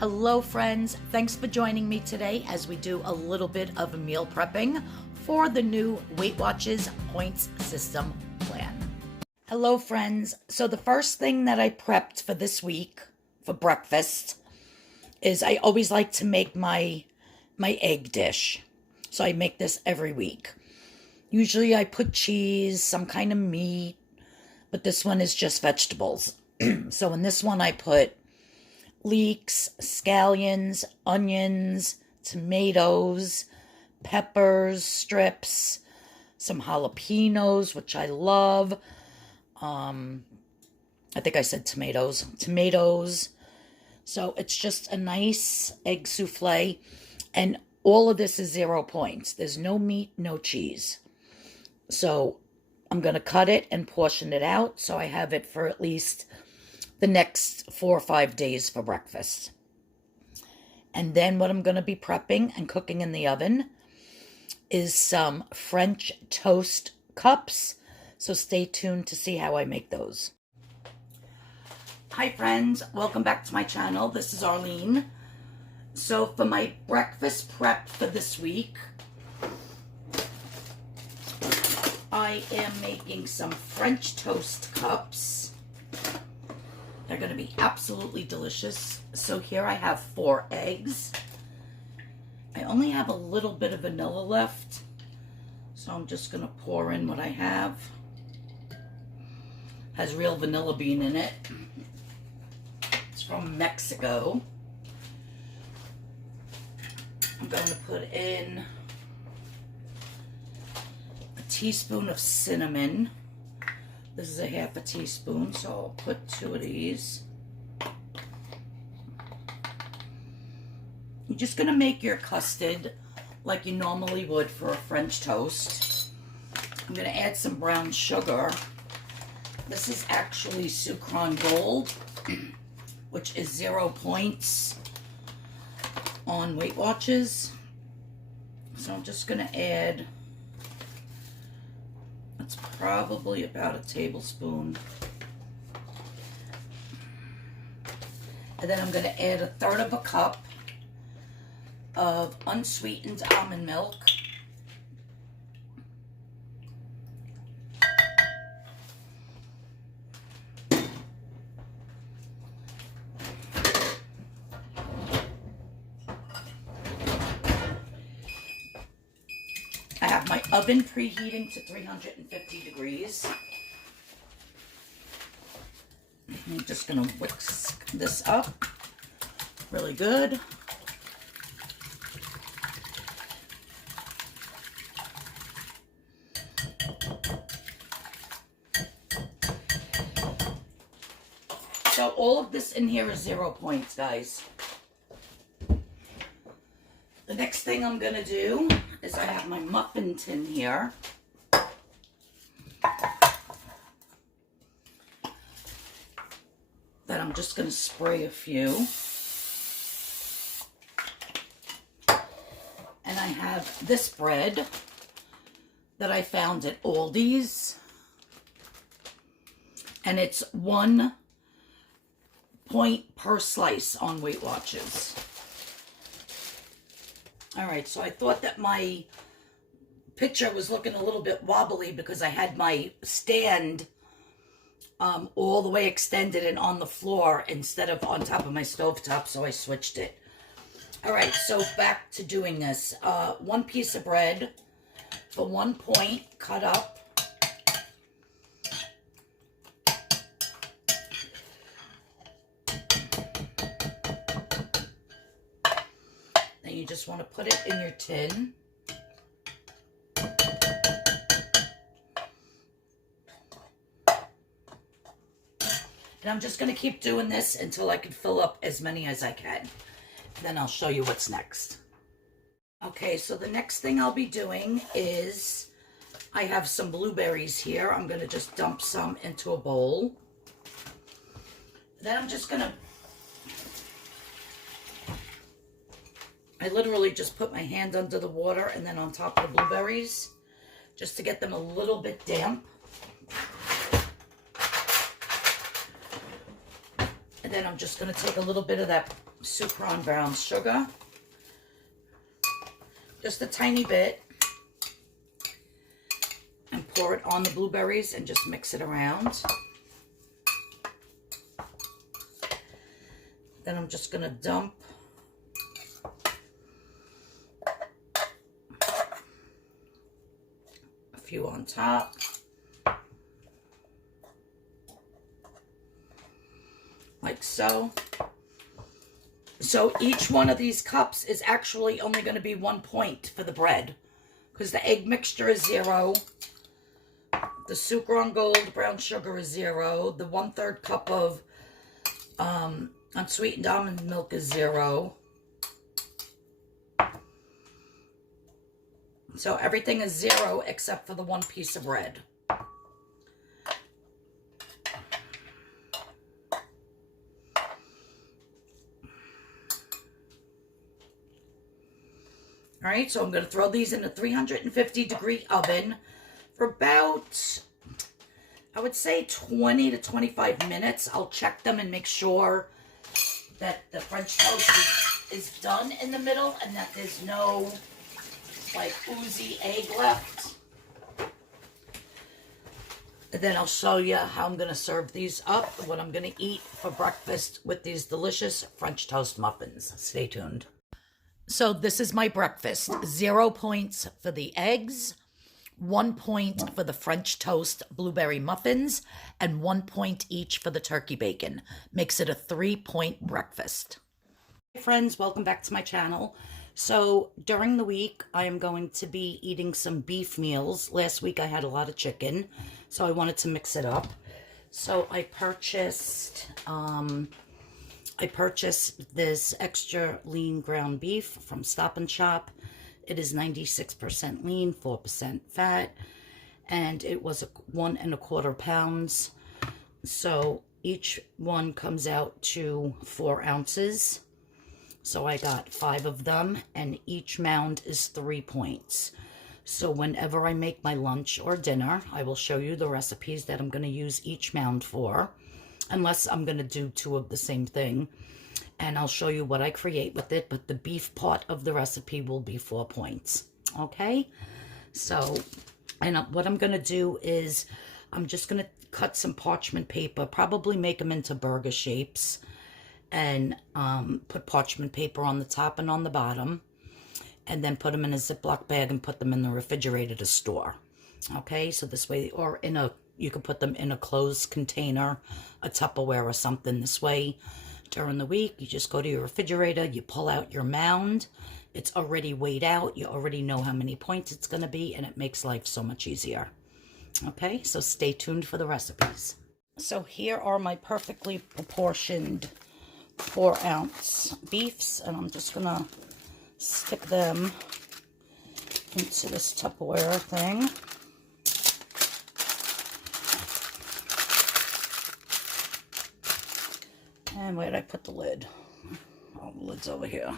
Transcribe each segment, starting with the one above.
Hello friends, thanks for joining me today as we do a little bit of meal prepping for the new Weight Watchers points system plan. Hello friends, so the first thing that I prepped for this week for breakfast is I always like to make my egg dish. So I make this every week. Usually I put cheese, some kind of meat, but this one is just vegetables. So in this one I put leeks, scallions, onions, tomatoes, peppers, strips, some jalapenos, which I love. I think I said tomatoes. So it's just a nice egg souffle. And all of this is 0 points. There's no meat, no cheese. So I'm going to cut it and portion it out so I have it for at least the next 4 or 5 days for breakfast. And then what I'm going to be prepping and cooking in the oven is some French toast cups. So stay tuned to see how I make those. Hi friends, welcome back to my channel. This is Arlene. So for my breakfast prep for this week, I am making some French toast cups. They're going to be absolutely delicious. So here I have 4 eggs. I only have a little bit of vanilla left, so I'm just going to pour in what I have. Has real vanilla bean in it. It's from Mexico. I'm going to put in a teaspoon of cinnamon. This is a half a teaspoon, so I'll put 2 of these. You're just going to make your custard like you normally would for a French toast. I'm going to add some brown sugar. This is actually Sucron Gold, which is 0 points on Weight Watchers. So I'm just going to add, it's probably about a tablespoon. And then I'm going to add 1/3 of a cup of unsweetened almond milk. I have my oven preheating to 350 degrees. I'm just going to whisk this up really good. So all of this in here is 0 points, guys. The next thing I'm going to do is I have my muffin tin here. That I'm just going to spray a few. And I have this bread that I found at Aldi's. And it's 1 point per slice on Weight Watchers. Alright, so I thought that my picture was looking a little bit wobbly because I had my stand all the way extended and on the floor instead of on top of my stovetop, so I switched it. Alright, so back to doing this. 1 piece of bread for 1 point cut up. Then you just want to put it in your tin. And I'm just going to keep doing this until I can fill up as many as I can. Then I'll show you what's next. Okay, so the next thing I'll be doing is I have some blueberries here. I'm going to just dump some into a bowl. Then I'm just going to, I literally just put my hand under the water and then on top of the blueberries just to get them a little bit damp. And then I'm just going to take a little bit of that sucrose brown sugar. Just a tiny bit. And pour it on the blueberries and just mix it around. Then I'm just going to dump a few on top. Like so. So each one of these cups is actually only going to be 1 point for the bread, because the egg mixture is 0. The sucrose gold brown sugar is 0. The 1/3 cup of unsweetened almond milk is 0. So everything is 0 except for the 1 piece of bread. All right, so I'm going to throw these in a 350-degree oven for about, I would say 20 to 25 minutes. I'll check them and make sure that the French toast is done in the middle and that there's no like oozy egg left. And then I'll show you how I'm going to serve these up, what I'm going to eat for breakfast with these delicious French toast muffins. Stay tuned. So this is my breakfast. 0 points for the eggs, 1 point for the French toast blueberry muffins, and 1 point each for the turkey bacon. Makes it a 3-point breakfast. Hey friends, welcome back to my channel. So during the week, I am going to be eating some beef meals. Last week I had a lot of chicken, so I wanted to mix it up. So I purchased this extra lean ground beef from Stop and Shop. It is 96% lean, 4% fat, and it was 1 1/4 pounds. So each one comes out to 4 ounces. So I got 5 of them, and each mound is 3 points. So whenever I make my lunch or dinner, I will show you the recipes that I'm going to use each mound for, unless I'm going to do 2 of the same thing. And I'll show you what I create with it, but the beef part of the recipe will be 4 points. Okay? So, and what I'm going to do is I'm just going to cut some parchment paper, probably make them into burger shapes, and put parchment paper on the top and on the bottom, and then put them in a Ziploc bag and put them in the refrigerator to store. Okay? So this way, or in a, you can put them in a closed container, a Tupperware or something. This way, during the week, you just go to your refrigerator, you pull out your mound. It's already weighed out. You already know how many points it's going to be, and it makes life so much easier. Okay, so stay tuned for the recipes. So here are my perfectly proportioned 4-ounce beefs, and I'm just going to stick them into this Tupperware thing. And where did I put the lid? Oh, the lid's over here.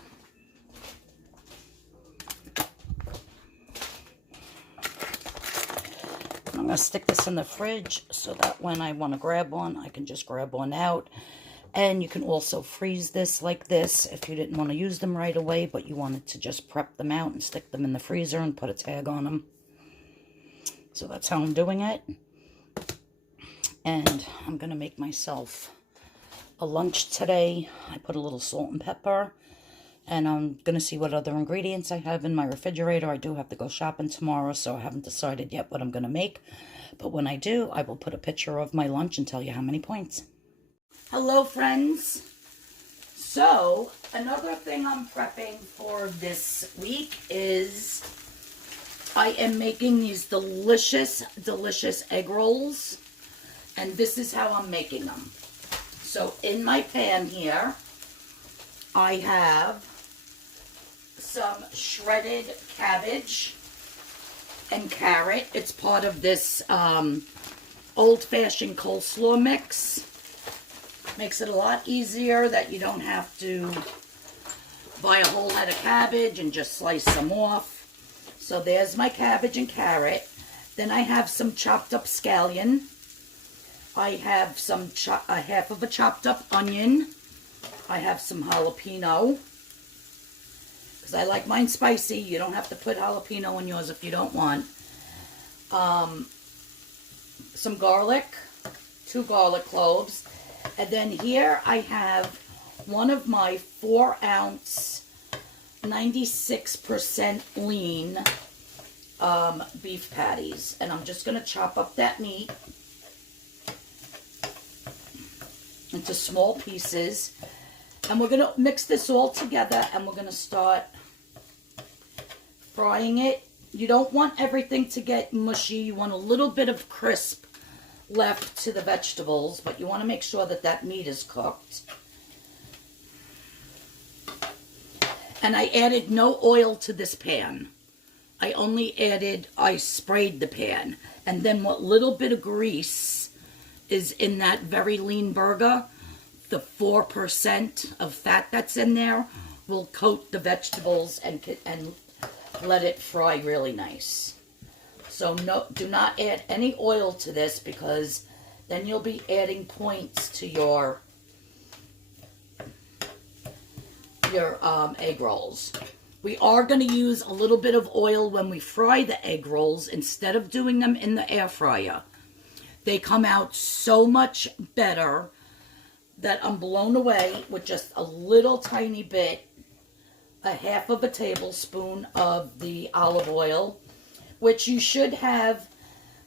I'm going to stick this in the fridge so that when I want to grab one, I can just grab one out. And you can also freeze this like this if you didn't want to use them right away, but you wanted to just prep them out and stick them in the freezer and put a tag on them. So that's how I'm doing it. And I'm going to make myself a lunch today. I put a little salt and pepper, and I'm going to see what other ingredients I have in my refrigerator. I do have to go shopping tomorrow, so I haven't decided yet what I'm going to make. But when I do, I will put a picture of my lunch and tell you how many points. Hello, friends. So, another thing I'm prepping for this week is I am making these delicious, delicious egg rolls. And this is how I'm making them. So in my pan here, I have some shredded cabbage and carrot. It's part of this old-fashioned coleslaw mix. Makes it a lot easier that you don't have to buy a whole head of cabbage and just slice them off. So there's my cabbage and carrot. Then I have some chopped up scallion. I have some half of a chopped up onion. I have some jalapeno, because I like mine spicy. You don't have to put jalapeno in yours if you don't want. Some garlic, 2 garlic cloves. And then here I have one of my 4-ounce, 96% lean beef patties. And I'm just going to chop up that meat into small pieces. And we're going to mix this all together, and we're going to start frying it. You don't want everything to get mushy. You want a little bit of crisp left to the vegetables, but you want to make sure that that meat is cooked. And I added no oil to this pan. I sprayed the pan. And then what little bit of grease is in that very lean burger, the 4% of fat that's in there will coat the vegetables and let it fry really nice. So do not add any oil to this, because then you'll be adding points to your egg rolls. We are going to use a little bit of oil when we fry the egg rolls instead of doing them in the air fryer. They come out so much better that I'm blown away with just a little tiny bit, a half of a tablespoon of the olive oil, which you should have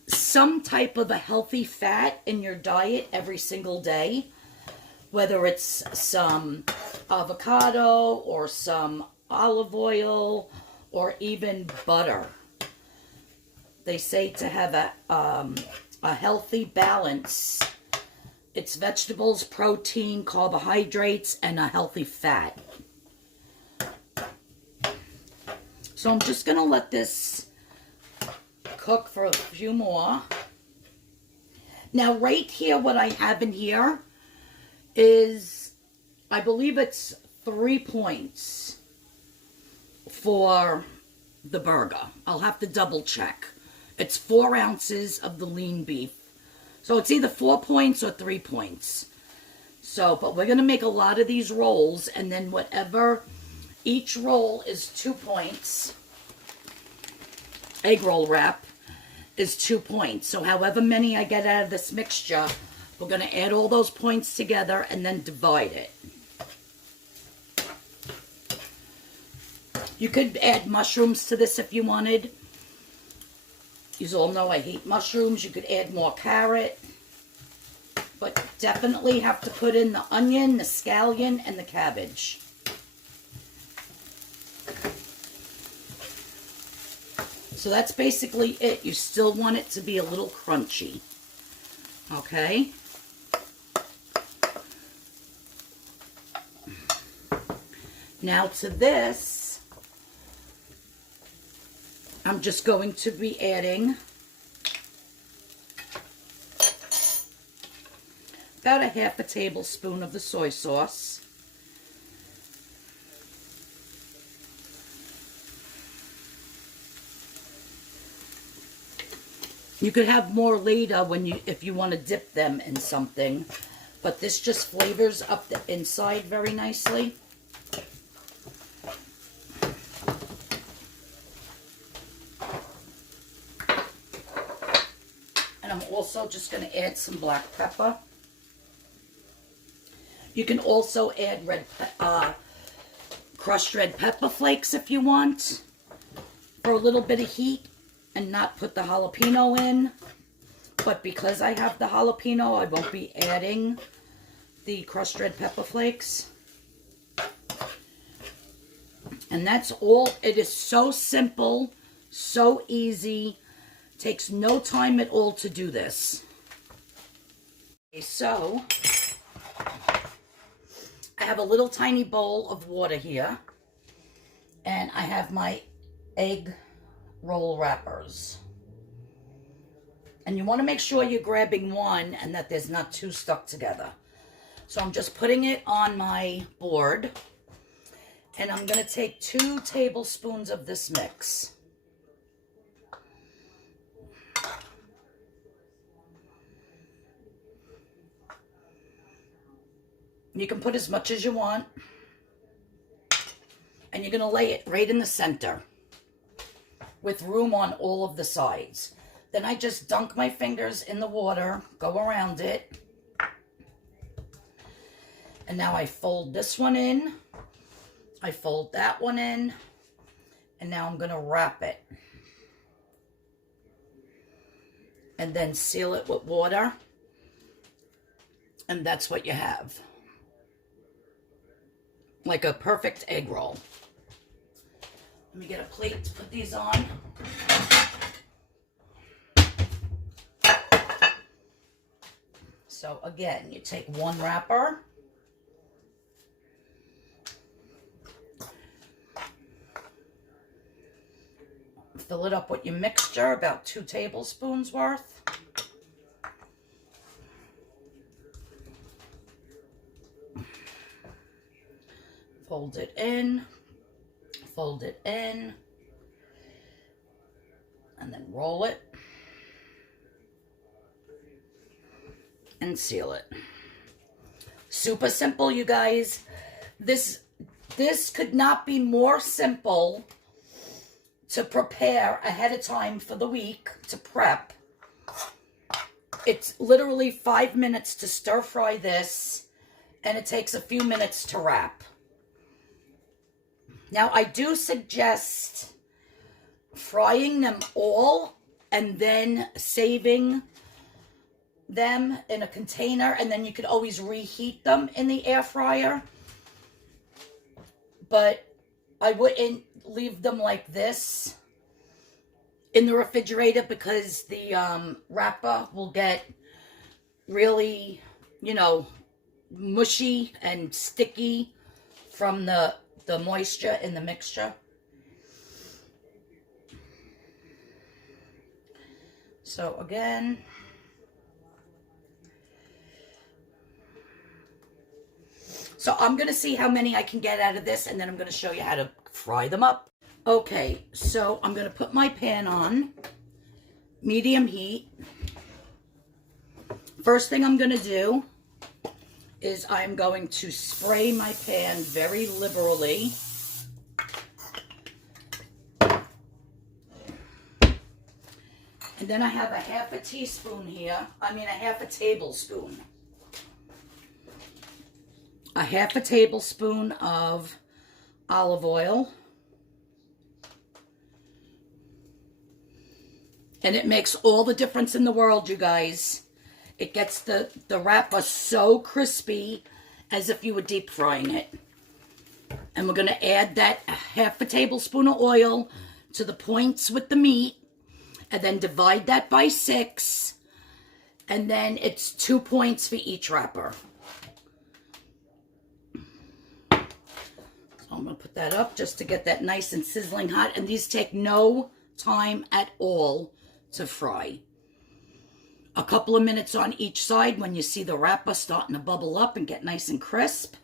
some type of a healthy fat in your diet every single day, whether it's some avocado or some olive oil or even butter. They say to have a healthy balance. It's vegetables, protein, carbohydrates, and a healthy fat. So I'm just going to let this cook for a few more. Now right here, what I have in here is, I believe it's 3 points for the burger. I'll have to double check. It's 4 ounces of the lean beef. So it's either 4 points or 3 points. So, but we're going to make a lot of these rolls, and then whatever, each roll is 2 points. Egg roll wrap is 2 points. So however many I get out of this mixture, we're going to add all those points together and then divide it. You could add mushrooms to this if you wanted. You all know I hate mushrooms. You could add more carrot. But definitely have to put in the onion, the scallion, and the cabbage. So that's basically it. You still want it to be a little crunchy. Okay? Now to this, I'm just going to be adding about a half a tablespoon of the soy sauce. You could have more later if you want to dip them in something, but this just flavors up the inside very nicely. And I'm also just going to add some black pepper. You can also add crushed red pepper flakes if you want, for a little bit of heat, and not put the jalapeno in. But because I have the jalapeno, I won't be adding the crushed red pepper flakes. And that's all. It is so simple, so easy. Takes no time at all to do this. Okay, so I have a little tiny bowl of water here, and I have my egg roll wrappers. And you want to make sure you're grabbing one and that there's not two stuck together. So I'm just putting it on my board, and I'm going to take 2 tablespoons of this mix. You can put as much as you want. And you're going to lay it right in the center with room on all of the sides. Then I just dunk my fingers in the water, go around it. And now I fold this one in. I fold that one in. And now I'm going to wrap it. And then seal it with water. And that's what you have. Like a perfect egg roll. Let me get a plate to put these on. So again, you take one wrapper. Fill it up with your mixture, about 2 tablespoons worth. Fold it in, and then roll it and seal it. Super simple, you guys. This could not be more simple to prepare ahead of time for the week to prep. It's literally 5 minutes to stir fry this, and it takes a few minutes to wrap. Now, I do suggest frying them all and then saving them in a container, and then you could always reheat them in the air fryer. But I wouldn't leave them like this in the refrigerator because the wrapper will get really, you know, mushy and sticky from the moisture in the mixture. So again, so I'm going to see how many I can get out of this, and then I'm going to show you how to fry them up. Okay, so I'm going to put my pan on medium heat. First thing I'm going to do is I'm going to spray my pan very liberally. And then I have a half a teaspoon here, a half a tablespoon. A half a tablespoon of olive oil. And it makes all the difference in the world, you guys. It gets the wrapper so crispy as if you were deep frying it. And we're going to add that half a tablespoon of oil to the points with the meat. And then divide that by 6. And then it's 2 points for each wrapper. So I'm going to put that up just to get that nice and sizzling hot. And these take no time at all to fry. A couple of minutes on each side when you see the wrapper starting to bubble up and get nice and crisp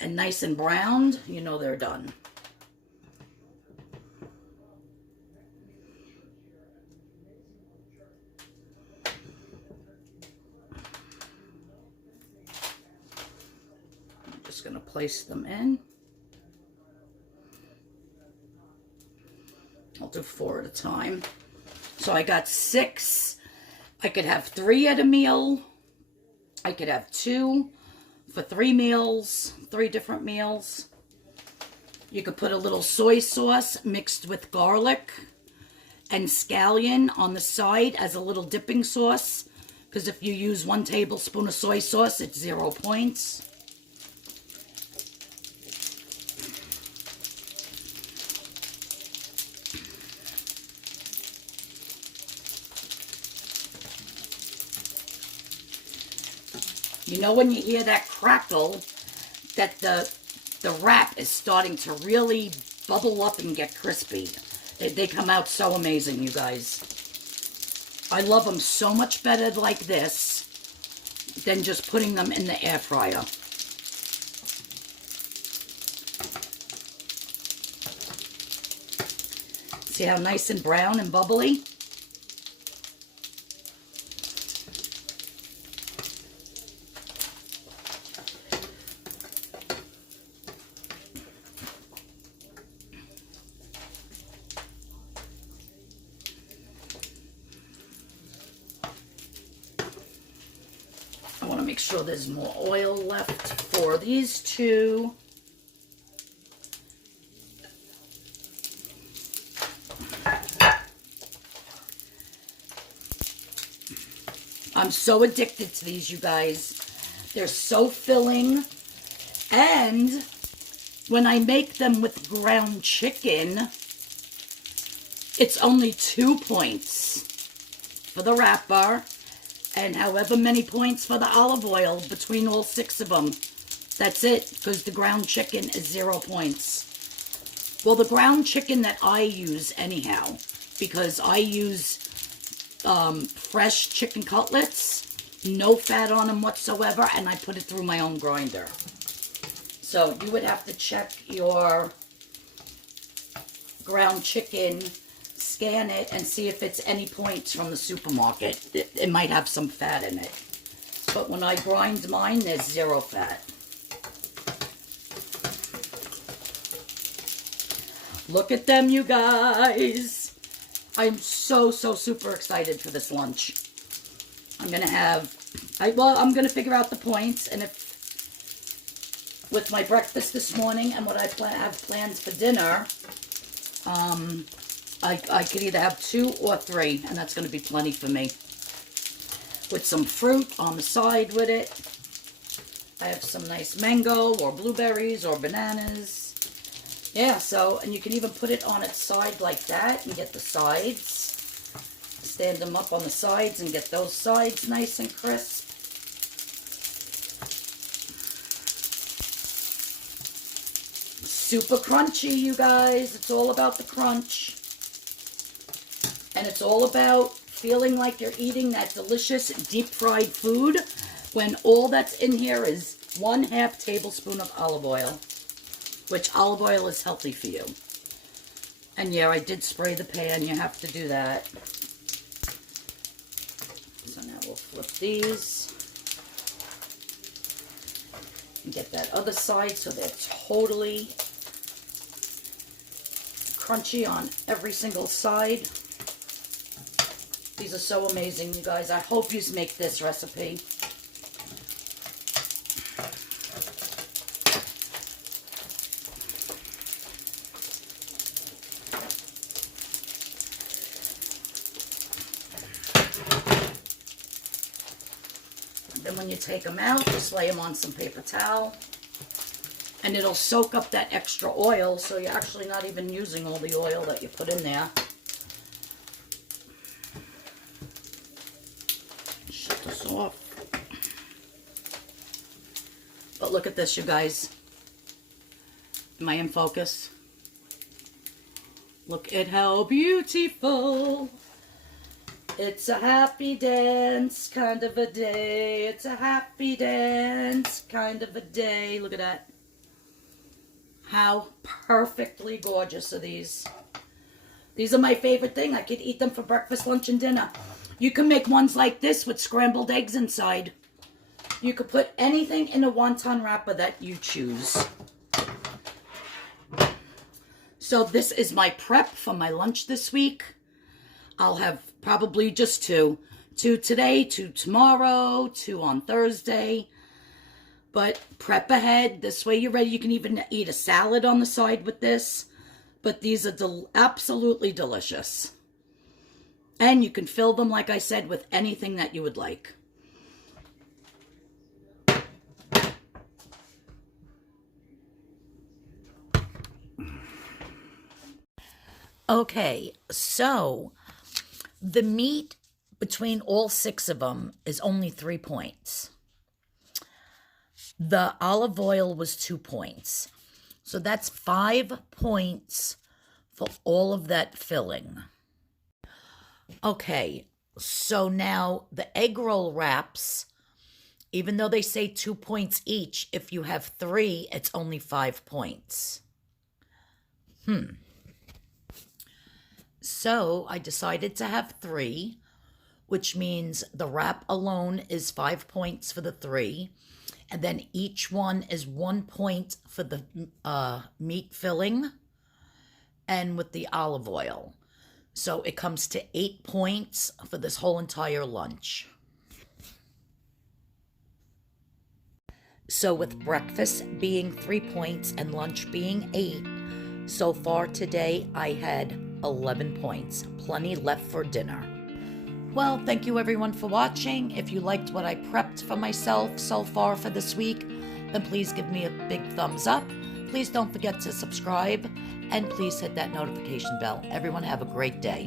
and nice and browned, you know they're done. I'm just going to place them in. I'll do 4 at a time. So I got 6. I could have 3 at a meal. I could have 2 for 3 meals, 3 different meals. You could put a little soy sauce mixed with garlic and scallion on the side as a little dipping sauce. Because if you use 1 tablespoon of soy sauce, it's 0 points. You know when you hear that crackle, that the wrap is starting to really bubble up and get crispy. They come out so amazing, you guys. I love them so much better like this than just putting them in the air fryer. See how nice and brown and bubbly? make sure there's more oil left for these two. I'm so addicted to these, you guys. They're so filling. And when I make them with ground chicken, it's only 2 points for the wrapper and however many points for the olive oil between all 6 of them. That's it, because the ground chicken is 0 points. Well, the ground chicken that I use anyhow, because I use fresh chicken cutlets, no fat on them whatsoever, and I put it through my own grinder. So you would have to check your ground chicken, scan it, and see if it's any points from the supermarket. It might have some fat in it. But when I grind mine, there's 0 fat. Look at them, you guys. I'm so super excited for this lunch. I'm going to have, I'm going to figure out the points, and if, with my breakfast this morning and what I have planned for dinner, I could either have 2 or 3, and that's going to be plenty for me. With some fruit on the side with it. I have some nice mango or blueberries or bananas. Yeah, so, and you can even put it on its side like that and get the sides. Stand them up on the sides and get those sides nice and crisp. Super crunchy, you guys. It's all about the crunch. And it's all about feeling like you're eating that delicious deep-fried food when all that's in here is 1/2 tablespoon of olive oil, which olive oil is healthy for you. And yeah, I did spray the pan. You have to do that. So now we'll flip these and get that other side so they're totally crunchy on every single side. These are so amazing, you guys. I hope you make this recipe. Then when you take them out, just lay them on some paper towel. And it'll soak up that extra oil, so you're actually not even using all the oil that you put in there. Shut this off. But look at this, you guys. Am I in focus? Look at how beautiful. It's a happy dance kind of a day. It's a happy dance kind of a day. Look at that. How perfectly gorgeous are these. These are my favorite thing. I could eat them for breakfast, lunch, and dinner. You can make ones like this with scrambled eggs inside. You could put anything in a wonton wrapper that you choose. So this is my prep for my lunch this week. I'll have probably just 2. 2 today, 2 tomorrow, 2 on Thursday. But prep ahead. This way you're ready. You can even eat a salad on the side with this. But these are absolutely delicious. And you can fill them, like I said, with anything that you would like. Okay, so the meat between all 6 of them is only 3 points. The olive oil was 2 points. So that's 5 points for all of that filling. Okay, so now the egg roll wraps, even though they say 2 points each, if you have 3, it's only 5 points. So I decided to have 3, which means the wrap alone is 5 points for the 3. And then each one is 1 point for the meat filling and with the olive oil. So it comes to 8 points for this whole entire lunch. So with breakfast being 3 points and lunch being 8, so far today I had 11 points. Plenty left for dinner. Well, thank you everyone for watching. If you liked what I prepped for myself so far for this week, then please give me a big thumbs up. Please don't forget to subscribe, and please hit that notification bell. Everyone have a great day.